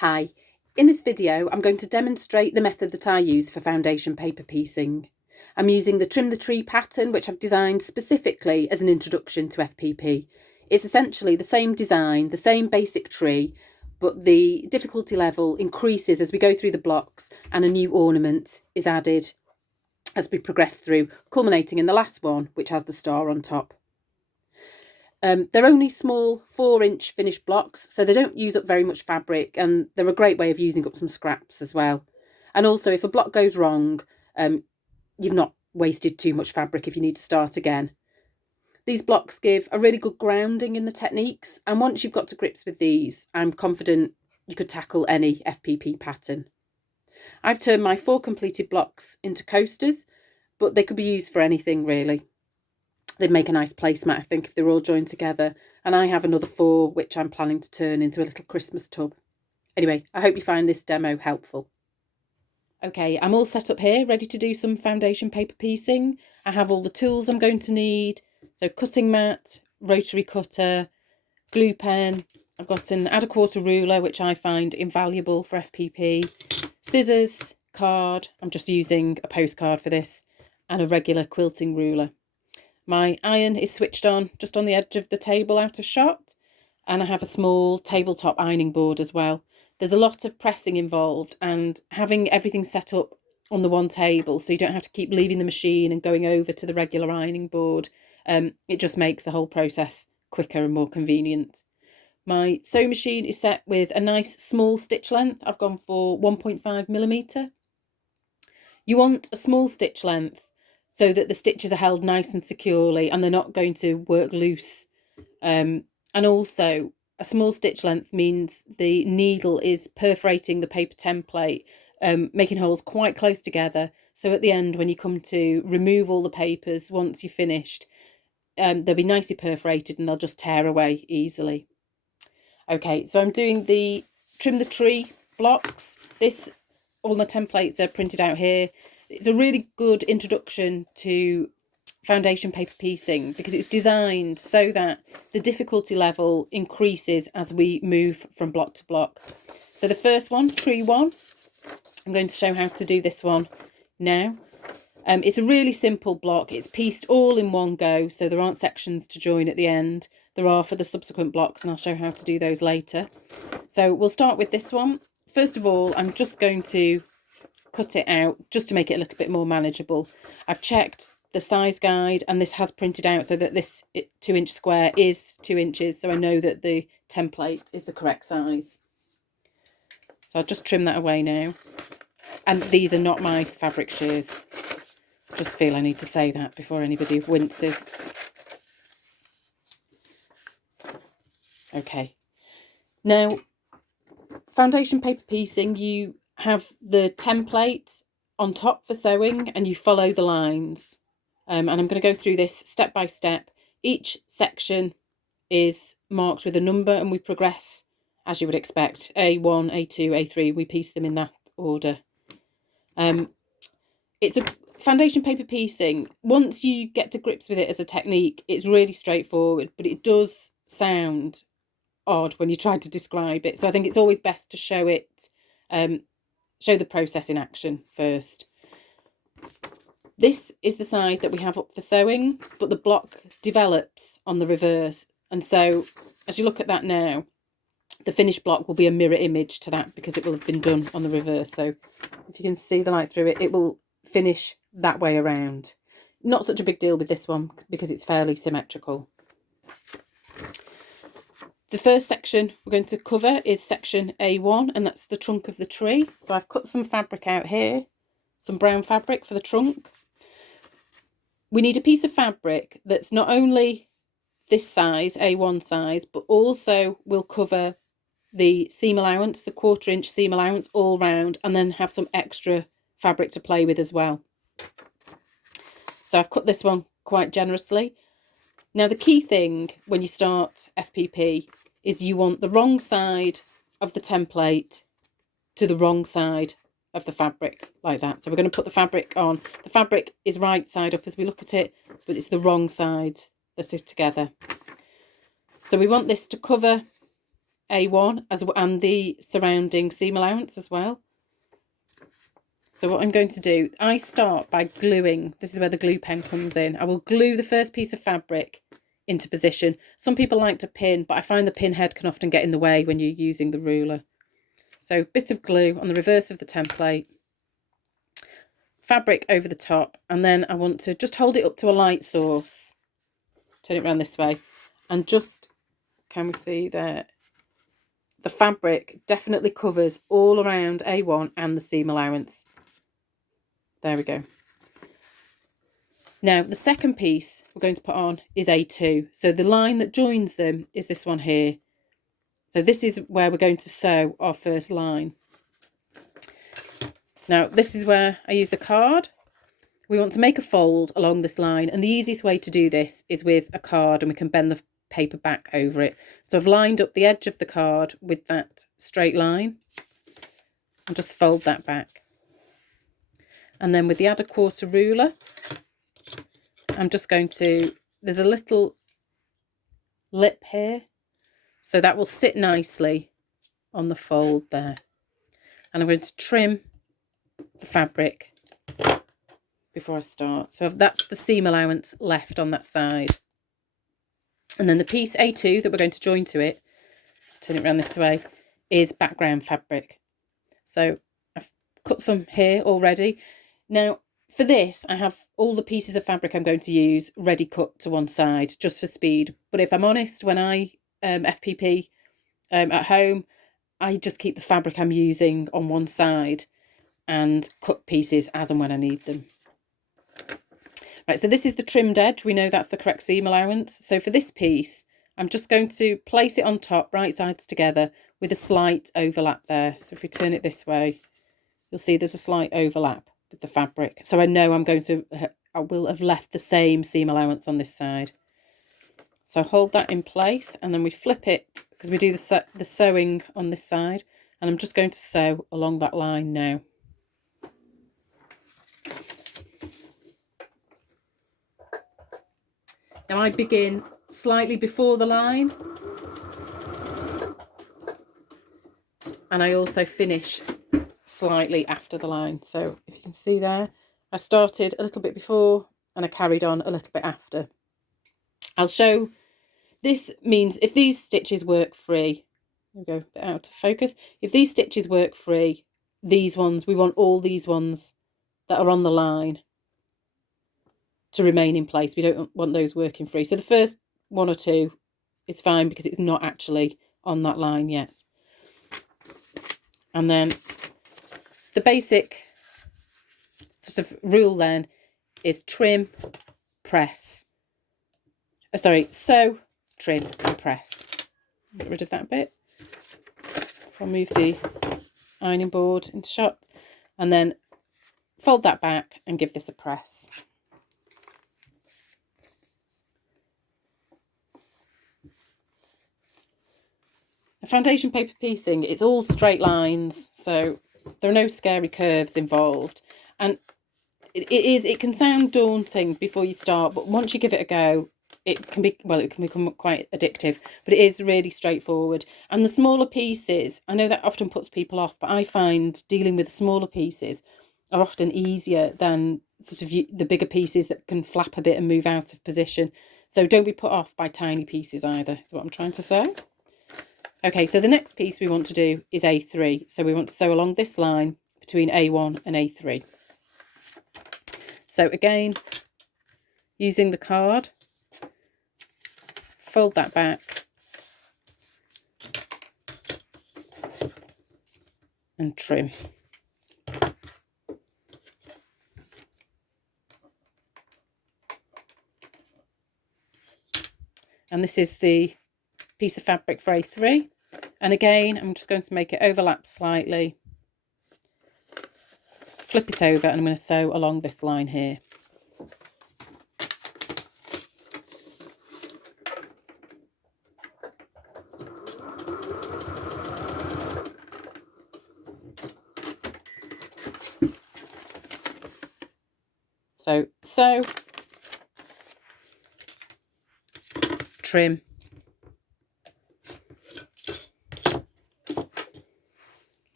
Hi, in this video I'm going to demonstrate the method that I use for foundation paper piecing. I'm using the Trim the Tree pattern, which I've designed specifically as an introduction to FPP. It's essentially the same design, the same basic tree, but the difficulty level increases as we go through the blocks and a new ornament is added as we progress through, culminating in the last one, which has the star on top. They're only small 4-inch finished blocks, so they don't use up very much fabric, and they're a great way of using up some scraps as well. And also, if a block goes wrong, you've not wasted too much fabric if you need to start again. These blocks give a really good grounding in the techniques, and once you've got to grips with these, I'm confident you could tackle any FPP pattern. I've turned my 4 completed blocks into coasters, but they could be used for anything really. They'd make a nice placemat, I think, if they're all joined together. And I have another 4, which I'm planning to turn into a little Christmas tub. Anyway, I hope you find this demo helpful. Okay, I'm all set up here, ready to do some foundation paper piecing. I have all the tools I'm going to need. So cutting mat, rotary cutter, glue pen. I've got an add a quarter ruler, which I find invaluable for FPP. Scissors, card. I'm just using a postcard for this. And a regular quilting ruler. My iron is switched on just on the edge of the table out of shot, and I have a small tabletop ironing board as well. There's a lot of pressing involved, and having everything set up on the one table so you don't have to keep leaving the machine and going over to the regular ironing board, it just makes the whole process quicker and more convenient. My sewing machine is set with a nice small stitch length. I've gone for 1.5mm. You want a small stitch length so that the stitches are held nice and securely and they're not going to work loose. And also, a small stitch length means the needle is perforating the paper template, making holes quite close together. So at the end, when you come to remove all the papers, once you're finished, they'll be nicely perforated and they'll just tear away easily. Okay, so I'm doing the Trim the Tree blocks. All my templates are printed out here. It's a really good introduction to foundation paper piecing because it's designed so that the difficulty level increases as we move from block to block. So the first one, tree 1, I'm going to show how to do this one now. It's a really simple block. It's pieced all in one go, so there aren't sections to join at the end. There are for the subsequent blocks, and I'll show how to do those later. So we'll start with this one. First of all, I'm just going to cut it out just to make it a little bit more manageable. I've checked the size guide and this has printed out so that this 2-inch square is 2 inches, so I know that the template is the correct size. So I'll just trim that away now. And these are not my fabric shears. Just feel I need to say that before anybody winces. Okay. Now, foundation paper piecing, you have the template on top for sewing and you follow the lines. And I'm going to go through this step by step. Each section is marked with a number and we progress as you would expect. A1, A2, A3, we piece them in that order. It's a foundation paper piecing. Once you get to grips with it as a technique, it's really straightforward, but it does sound odd when you try to describe it. So I think it's always best to show it, show the process in action first. This is the side that we have up for sewing, but the block develops on the reverse. And so as you look at that now, the finished block will be a mirror image to that because it will have been done on the reverse. So if you can see the light through it, it will finish that way around. Not such a big deal with this one because it's fairly symmetrical. The first section we're going to cover is section A1, and that's the trunk of the tree. So I've cut some fabric out here, some brown fabric for the trunk. We need a piece of fabric that's not only this size, A1 size, but also will cover the seam allowance, the 1/4 inch seam allowance all round, and then have some extra fabric to play with as well. So I've cut this one quite generously. Now, the key thing when you start FPP is you want the wrong side of the template to the wrong side of the fabric, like that. So we're going to put the fabric on. The fabric is right side up as we look at it, but it's the wrong side that is together. So we want this to cover A1 and the surrounding seam allowance as well. So what I'm going to do, I start by gluing. This is where the glue pen comes in. I will glue the first piece of fabric into position. Some people like to pin, but I find the pin head can often get in the way when you're using the ruler. So bit of glue on the reverse of the template, fabric over the top, and then I want to just hold it up to a light source. Turn it around this way, and just, can we see there? The fabric definitely covers all around A1 and the seam allowance. There we go. Now, the second piece we're going to put on is A2. So the line that joins them is this one here. So this is where we're going to sew our first line. Now, this is where I use the card. We want to make a fold along this line, and the easiest way to do this is with a card, and we can bend the paper back over it. So I've lined up the edge of the card with that straight line and just fold that back. And then with the add a quarter ruler, I'm just going to, there's a little lip here, so that will sit nicely on the fold there. And I'm going to trim the fabric before I start. So that's the seam allowance left on that side. And then the piece A2 that we're going to join to it, turn it around this way, is background fabric. So I've cut some here already. Now, for this, I have all the pieces of fabric I'm going to use ready cut to one side, just for speed. But if I'm honest, when I FPP at home, I just keep the fabric I'm using on one side and cut pieces as and when I need them. Right, so this is the trimmed edge. We know that's the correct seam allowance. So for this piece, I'm just going to place it on top, right sides together, with a slight overlap there. So if we turn it this way, you'll see there's a slight overlap with the fabric. So I know I will have left the same seam allowance on this side. So hold that in place, and then we flip it, because we do the sewing on this side, and I'm just going to sew along that line now. Now I begin slightly before the line, and I also finish slightly after the line. So if you can see there, I started a little bit before and I carried on a little bit after. I'll show, this means if these stitches work free, we'll go a bit out of focus. If these stitches work free, these ones, we want all these ones that are on the line to remain in place. We don't want those working free. So the first one or two is fine because it's not actually on that line yet. And then the basic sort of rule then is trim, press. Sew, trim and press. Get rid of that bit. So I'll move the ironing board into shot and then fold that back and give this a press. A foundation paper piecing, it's all straight lines, so there are no scary curves involved. And it can sound daunting before you start, but once you give it a go, it can become quite addictive, but it is really straightforward. And the smaller pieces, I know that often puts people off, but I find dealing with the smaller pieces are often easier than sort of the bigger pieces that can flap a bit and move out of position. So don't be put off by tiny pieces either, is what I'm trying to say. Okay, so the next piece we want to do is A3. So we want to sew along this line between A1 and A3. So again, using the card, fold that back and trim. And this is the piece of fabric for A3. And again, I'm just going to make it overlap slightly, flip it over, and I'm going to sew along this line here. So sew, trim,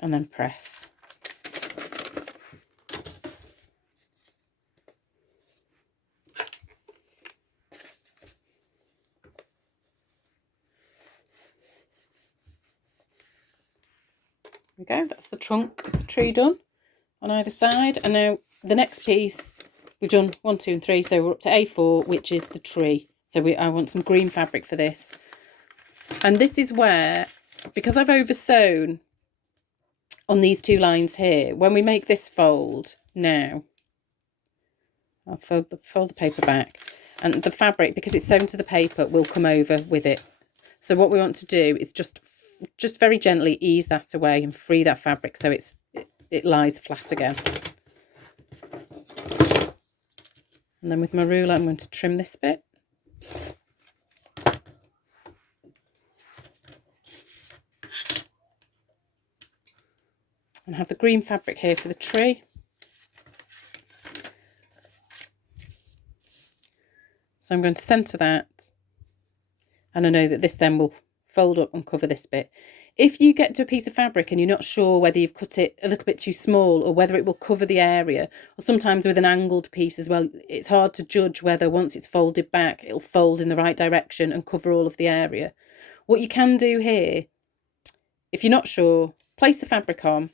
and then press. There we go, that's the trunk of the tree done on either side. And now the next piece, we've done 1, 2 and 3, so we're up to A4, which is the tree. So I want some green fabric for this. And this is where, because I've over sewn on these 2 lines here, when we make this fold now, I'll fold the paper back, and the fabric, because it's sewn to the paper, will come over with it. So what we want to do is just very gently ease that away and free that fabric so it lies flat again. And then with my ruler, I'm going to trim this bit. And have the green fabric here for the tree. So I'm going to centre that, and I know that this then will fold up and cover this bit. If you get to a piece of fabric and you're not sure whether you've cut it a little bit too small or whether it will cover the area, or sometimes with an angled piece as well, it's hard to judge whether once it's folded back, it'll fold in the right direction and cover all of the area. What you can do here, if you're not sure, place the fabric on,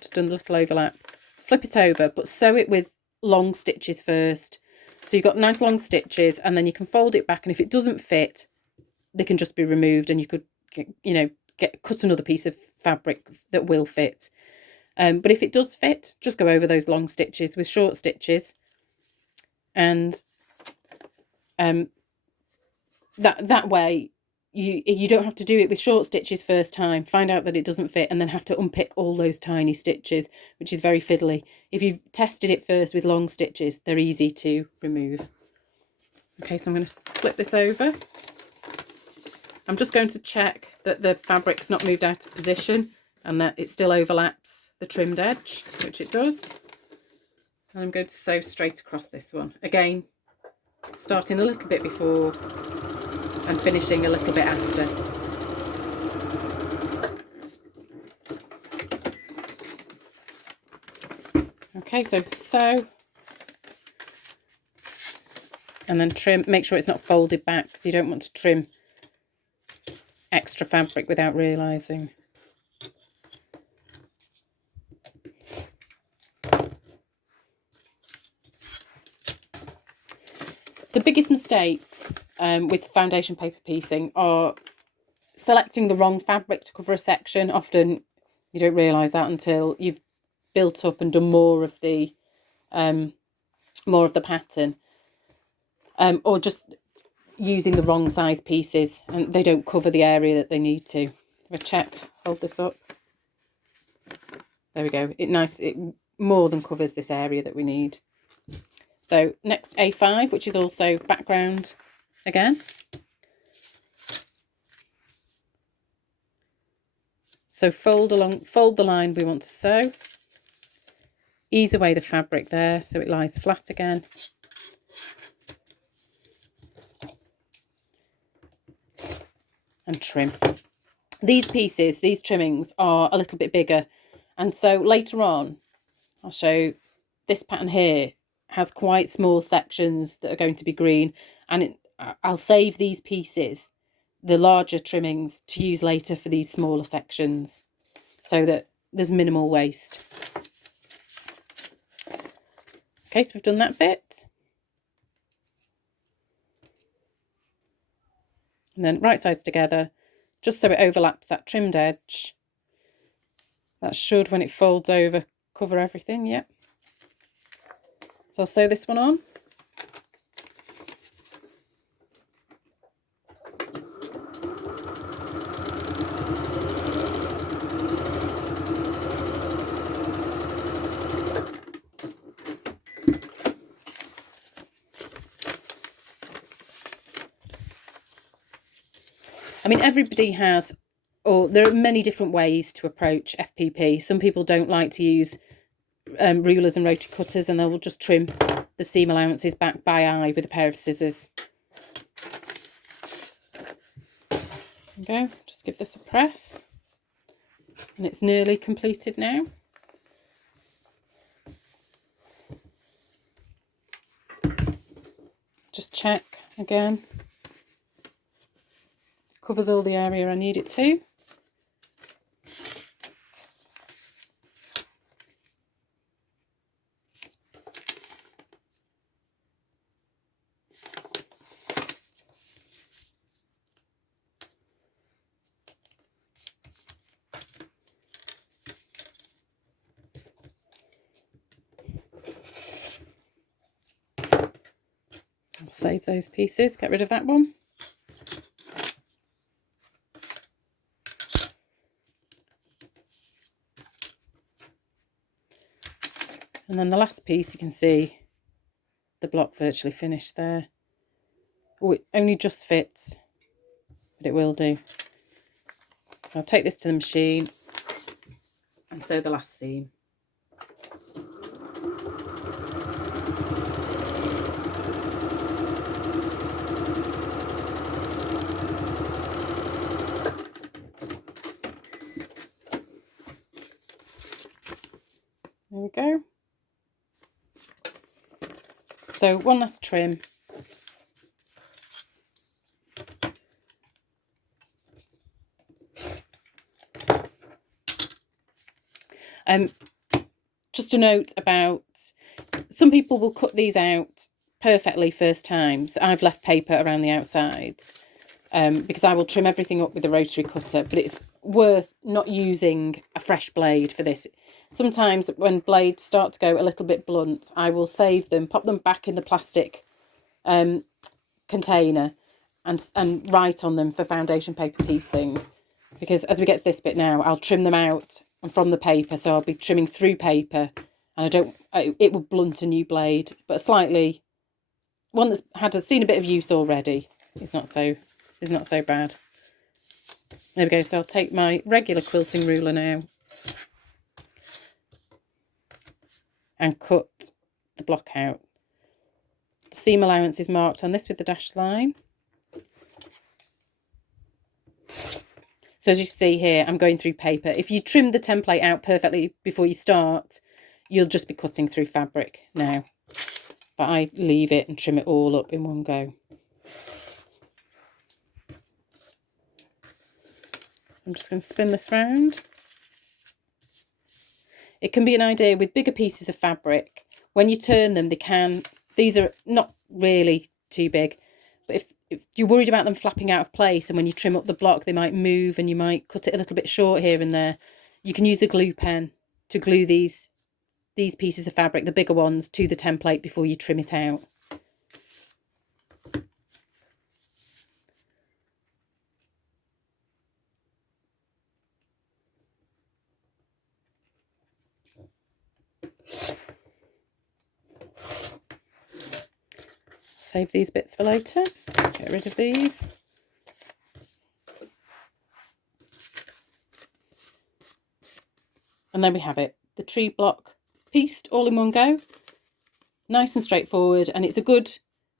just done a little overlap, flip it over, but sew it with long stitches first. So you've got nice long stitches, and then you can fold it back, and if it doesn't fit, they can just be removed, and you could, you know, cut another piece of fabric that will fit. But if it does fit, just go over those long stitches with short stitches, and that way you don't have to do it with short stitches first time, find out that it doesn't fit, and then have to unpick all those tiny stitches, which is very fiddly. If you've tested it first with long stitches, they're easy to remove. Okay, so I'm going to flip this over. I'm just going to check that the fabric's not moved out of position and that it still overlaps the trimmed edge, which it does. And I'm going to sew straight across this one. Again, starting a little bit before and finishing a little bit after. Okay, so sew. And then trim, make sure it's not folded back, because you don't want to trim extra fabric without realising. The biggest mistakes with foundation paper piecing are selecting the wrong fabric to cover a section. Often you don't realise that until you've built up and done more of the pattern, or just using the wrong size pieces and they don't cover the area that they need to. Have a check, hold this up. There we go. It more than covers this area that we need. So next A5, which is also background again. So fold the line we want to sew. Ease away the fabric there so it lies flat again. And trim. These pieces, these trimmings are a little bit bigger, and so later on I'll show this pattern here has quite small sections that are going to be green, and I'll save these pieces, the larger trimmings, to use later for these smaller sections so that there's minimal waste. Okay, so we've done that bit. And then right sides together, just so it overlaps that trimmed edge. That should, when it folds over, cover everything, yep. So I'll sew this one on. I mean, everybody has, or there are many different ways to approach FPP. Some people don't like to use rulers and rotary cutters, and they will just trim the seam allowances back by eye with a pair of scissors. There we go, just give this a press. And it's nearly completed now. Just check again. Covers all the area I need it to. I'll save those pieces, get rid of that one. And then the last piece, you can see the block virtually finished there. Oh, it only just fits, but it will do. So I'll take this to the machine and sew the last seam. There we go. So one last trim. Just a note about, some people will cut these out perfectly first time. So I've left paper around the outsides because I will trim everything up with a rotary cutter, but it's worth not using a fresh blade for this. Sometimes when blades start to go a little bit blunt, I will save them, pop them back in the plastic container and write on them for foundation paper piecing, because as we get to this bit now, I'll trim them out and from the paper, so I'll be trimming through paper, and it will blunt a new blade, but slightly, one that's seen a bit of use already is not so bad. There we go. So I'll take my regular quilting ruler now and cut the block out. The seam allowance is marked on this with the dashed line. So as you see here, I'm going through paper. If you trim the template out perfectly before you start, you'll just be cutting through fabric now. But I leave it and trim it all up in one go. I'm just going to spin this round. It can be an idea with bigger pieces of fabric. When you turn them, these are not really too big, but if you're worried about them flapping out of place, and when you trim up the block they might move and you might cut it a little bit short here and there, you can use a glue pen to glue these pieces of fabric, the bigger ones, to the template before you trim it out. Save these bits for later. Get rid of these. And then we have it. The tree block pieced all in one go. Nice and straightforward, and it's a good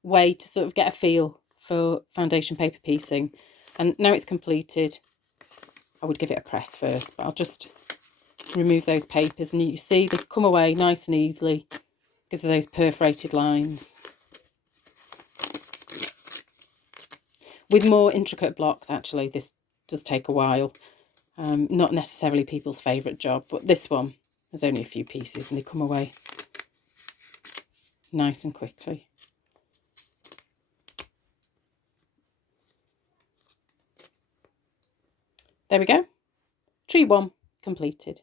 way to sort of get a feel for foundation paper piecing. And now it's completed, I would give it a press first, but I'll just remove those papers, and you see they come away nice and easily because of those perforated lines. With more intricate blocks, actually, this does take a while. Not necessarily people's favourite job, but this one, there's only a few pieces and they come away nice and quickly. There we go. Tree 1 completed.